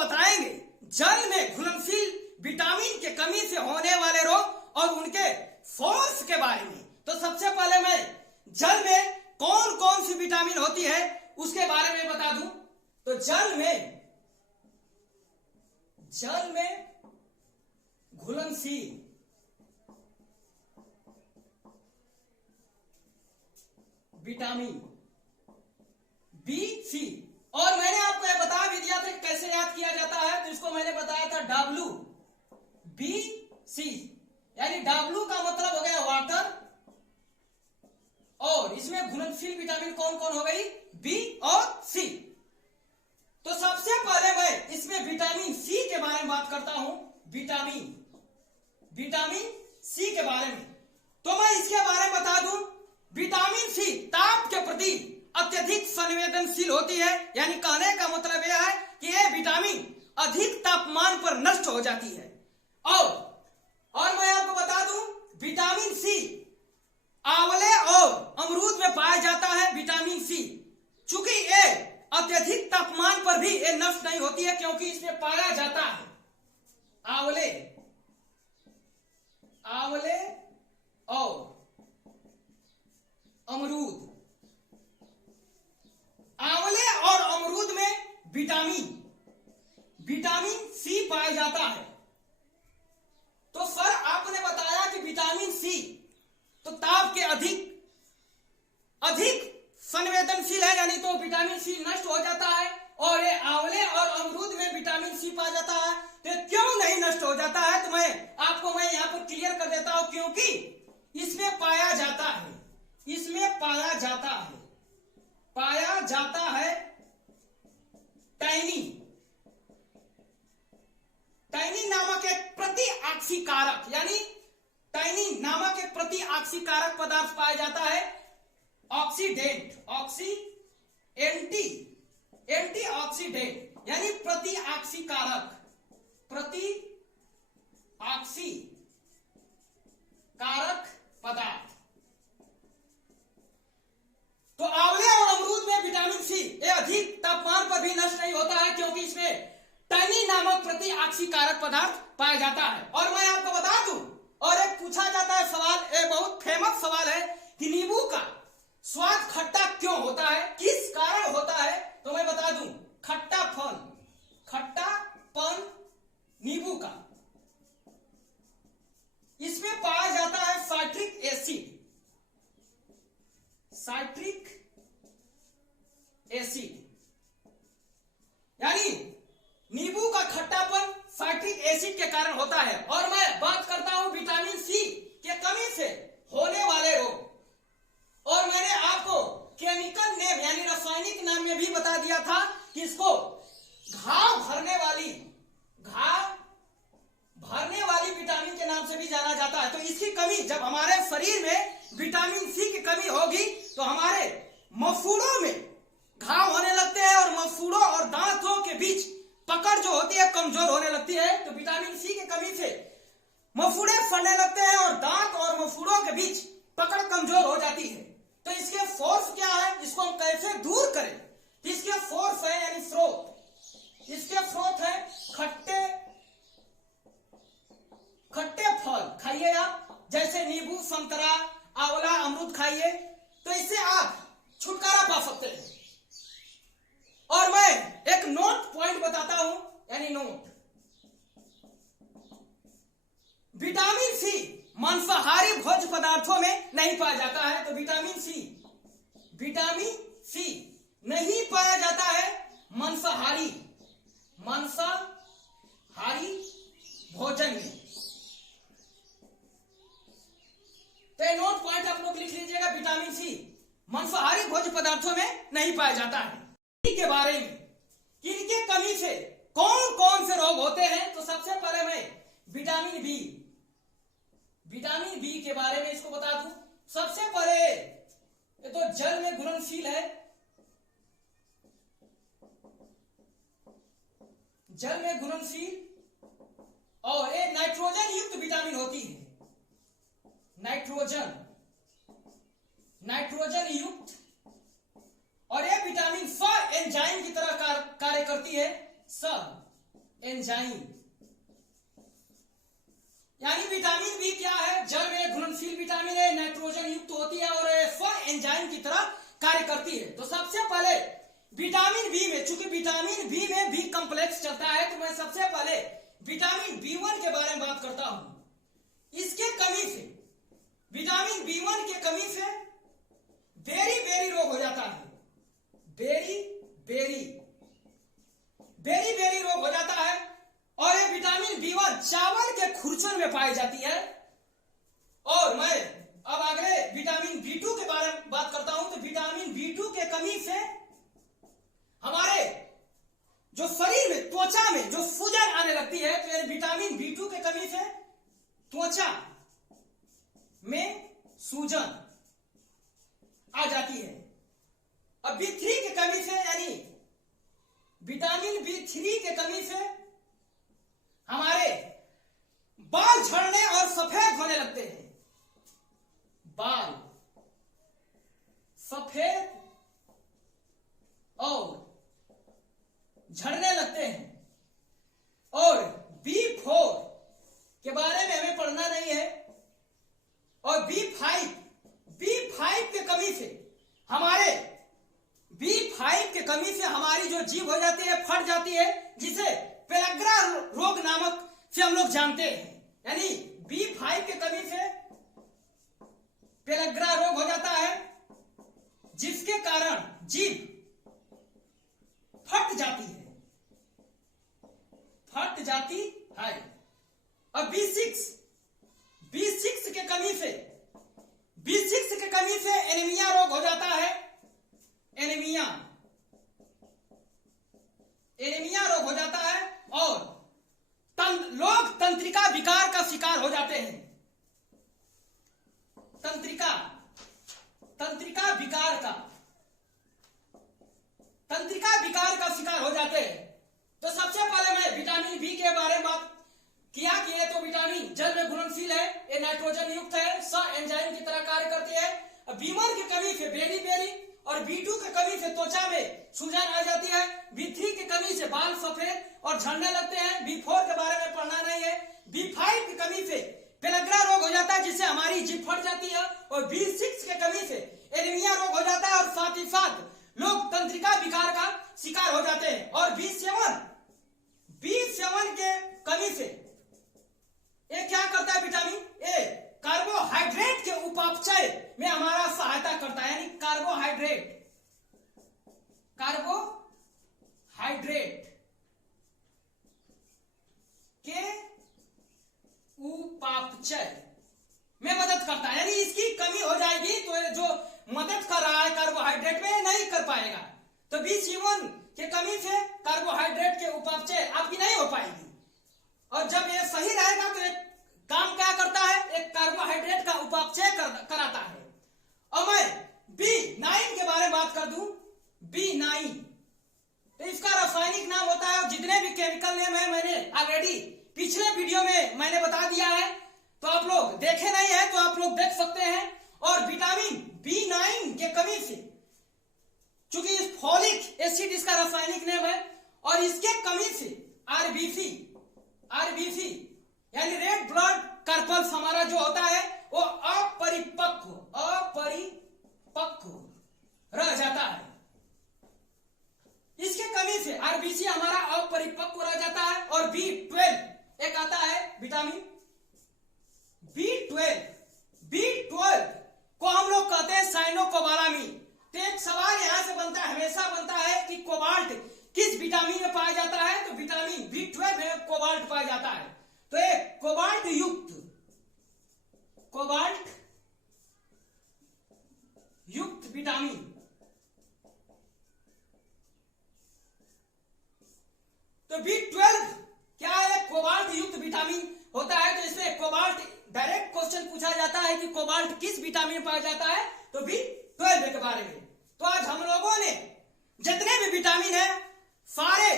बताएंगे जल में घुलनशील विटामिन के कमी से होने वाले रोग और उनके फोर्स के बारे में। तो सबसे पहले मैं जल में कौन कौन सी विटामिन होती है उसके बारे में बता दूं। तो जल में घुलनशील विटामिन बी सी, और मैंने आपको यह बता भी दिया था कैसे याद किया जाता है। तो इसको मैंने बताया था डब्ल्यू बी सी, यानी डब्ल्यू का मतलब हो गया वाटर, और इसमें घुलनशील विटामिन कौन कौन हो गई, बी और सी। तो सबसे पहले मैं इसमें विटामिन सी के बारे में बात करता हूं। विटामिन सी के बारे में तो मैं इसके बारे में बता दूं, विटामिन सी ताप के प्रति अत्यधिक संवेदनशील होती है, यानी कहने का मतलब यह है कि यह विटामिन अधिक तापमान पर नष्ट हो जाती है। और मैं आपको बता दूं, विटामिन सी आंवले और अमरूद में पाया जाता है। विटामिन सी चूंकि ये अत्यधिक तापमान पर भी ये नष्ट नहीं होती है, क्योंकि इसमें पाया जाता है आंवले और अमरूद। आंवले और अमरूद में विटामिन सी पाया जाता है। तो सर आपने बताया कि विटामिन सी तो ताप के अधिक संवेदनशील है, यानी तो विटामिन सी नष्ट हो जाता है, और ये आंवले और अमरूद में विटामिन सी पाया जाता है। तो क्यों नहीं नष्ट हो जाता है, तो मैं आपको यहां पर क्लियर कर देता हूं। क्योंकि इसमें पाया जाता है टैनिन नामक एक प्रतिऑक्सीकारक, यानी टैनिन नामक एक प्रतिऑक्सीकारक पदार्थ पाया जाता है। एंटीऑक्सीडेंट यानी प्रतिऑक्सीकारक पदार्थ। तो आंवले और अमरूद में विटामिन सी ये अधिक तापमान पर भी नष्ट नहीं होता है, क्योंकि इसमें टैनिन नामक प्रतिऑक्सीकारक पदार्थ पाया जाता है। और मैं आपको बता दूं, और एक पूछा जाता है सवाल, एक बहुत फेमस सवाल है कि नींबू का स्वाद खट्टा क्यों होता है, किस कारण होता है। तो मैं बता दूं, खट्टापन नींबू का, इसमें पाया जाता है साइट्रिक एसिड, यानी नींबू का खट्टापन साइट्रिक एसिड के कारण होता है। और मैं बात करता हूं विटामिन सी के कमी से होने वाले रोग, और मैंने आपको केमिकल नेम यानी रासायनिक नाम में भी बता दिया था कि इसको घाव भरने वाली विटामिन के नाम से भी जाना जाता है। तो इसकी कमी, जब हमारे शरीर में विटामिन सी की कमी होगी तो हमारे मसूड़ों में घाव होने लगते हैं, और मसूड़ों और दांतों के बीच पकड़ जो होती है कमजोर होने लगती है। तो विटामिन सी की कमी से मसूड़े फटने लगते हैं, और दांत और मसूड़ों के बीच पकड़ कमजोर हो जाती है। तो इसके फोर्स क्या है, इसको हम कैसे दूर करें। इसके फोर्स है यानी स्रोत, इसके स्रोत है खट्टे फल खाइए आप, जैसे नींबू, संतरा, आंवला, अमरूद खाइए, तो इससे आप छुटकारा पा सकते हैं। और मैं एक नोट पॉइंट बताता हूं, यानी नोट, विटामिन सी मांसाहारी भोज्य पदार्थों में नहीं पाया जाता है। तो विटामिन सी नहीं पाया जाता है मांसाहारी भोजन में। तो ये नोट पॉइंट आप लोग लिख लीजिएगा, विटामिन सी मांसाहारी भोज्य पदार्थों में नहीं पाया जाता है। के बारे में किनके कमी से कौन कौन से रोग होते हैं, तो सबसे पहले मैं विटामिन बी के बारे में इसको बता दूं। सबसे पहले ये तो जल में घुलनशील है, और ये नाइट्रोजन युक्त विटामिन होती है, नाइट्रोजन युक्त, और ये विटामिन स एंजाइम की तरह कार्य करती है। एंजाइम। यानी विटामिन बी क्या है, जल में घुलनशील विटामिन है, नाइट्रोजन युक्त होती है और स्व एंजाइम की तरह कार्य करती है। तो सबसे पहले विटामिन बी में, चूंकि विटामिन बी में बी कॉम्प्लेक्स चलता है, तो मैं सबसे पहले विटामिन बी1 के बारे में बात करता हूं। इसके कमी से, विटामिन बी1 के कमी से बेरी बेरी रोग हो जाता है। बेरी बेरी रोग हो जाता है। और ये विटामिन बी1 चावल के खुरचन में पाई जाती है। और मैं अब अगले विटामिन बी2 के बारे में बात करता हूं। तो विटामिन बी2 के कमी से हमारे जो शरीर में, त्वचा में जो सूजन आने लगती है, तो ये विटामिन बी2 के कमी से त्वचा में सूजन आ जाती है। अब बी3 की कमी से, यानी विटामिन बी3 के कमी से हमारे बाल झड़ने और सफेद होने लगते हैं। बाल सफेद और झड़ने लगते हैं। और बी4 के बारे में हमें पढ़ना नहीं है। और बी5 के कमी से हमारे बी5 के कमी से हमारी जो जीभ हो जाती है, फट जाती है, जिसे पेलग्रा रोग नामक से हम लोग जानते हैं। यानी बी5 के कमी से पेलग्रा रोग हो जाता है, जिसके कारण जीभ फट जाती है। अब बी6 के कमी से एनीमिया रोग हो जाता है। एनीमिया रोग हो जाता है और लोग तंत्रिका विकार का शिकार हो जाते हैं। तंत्रिका विकार का शिकार हो जाते हैं। तो सबसे पहले मैं विटामिन बी के बारे में बात किया कि ये तो विटामिन जल में घुलनशील है, ये नाइट्रोजन युक्त है, स्व एंजाइम की तरह कार्य करती है। बी1 की कमी से बेरी और बी2 की कमी से त्वचा में सूजन आ जाती है। बी3 की कमी से बाल सफेद और झड़ने लगते हैं। बी4 के बारे में पढ़ना नहीं है। बी5 की कमी से पेलग्रा रोग हो जाता है, जिससे हमारी जीभ फट जाती है। और बी6 के कमी से एनीमिया रोग हो जाता है और साथ ही साथ लोग तंत्रिका विकार का शिकार हो जाते हैं। और बी7 के कमी से ये क्या करता है, विटामिन ए कार्बोहाइड्रेट के उपापचय में हमारा सहायता करता है। यानी कार्बोहाइड्रेट के उपापचय में मदद करता है। यानी इसकी कमी हो जाएगी तो जो मदद कर रहा है कार्बोहाइड्रेट में नहीं कर पाएगा। तो बी7 के कमी से कार्बोहाइड्रेट के उपापचय आपकी नहीं हो पाएगी। और जब ये सही रहेगा तो एक काम क्या करता है, एक कार्बोहाइड्रेट का उपापचय कराता है। और मैं बी9 के बारे में बात कर दूं। बी9 तो इसका रासायनिक नाम होता है, जितने भी केमिकल नेम है मैंने ऑलरेडी पिछले वीडियो में मैंने बता दिया है। तो आप लोग देखे नहीं है तो आप लोग देख सकते हैं। और विटामिन बी9 के कमी से, चूंकि इस फॉलिक एसिड इसका रासायनिक नाम है, और इसके कमी से आरबीसी यानी रेड ब्लड कार्पल्स हमारा जो होता है वो अपरिपक्व रह जाता है। इसके कमी से आरबीसी हमारा अपरिपक्व रह जाता है। और बी12 एक आता है विटामिन बी12 को हम लोग कहते हैं साइनोकोबालामिन। तो एक सवाल यहां से हमेशा बनता है कि कोबाल्ट किस विटामिन में पाया जाता है। तो विटामिन बी12 में कोबाल्ट पाया जाता है। तो एक कोबाल्ट युक्त विटामिन, तो बी12 क्या है, कोबाल्ट युक्त विटामिन होता है। तो इसमें कोबाल्ट डायरेक्ट क्वेश्चन पूछा जाता है कि कोबाल्ट किस विटामिन में पाया जाता है, तो बी12 के बारे में। तो आज हम लोगों ने जितने भी विटामिन है सारे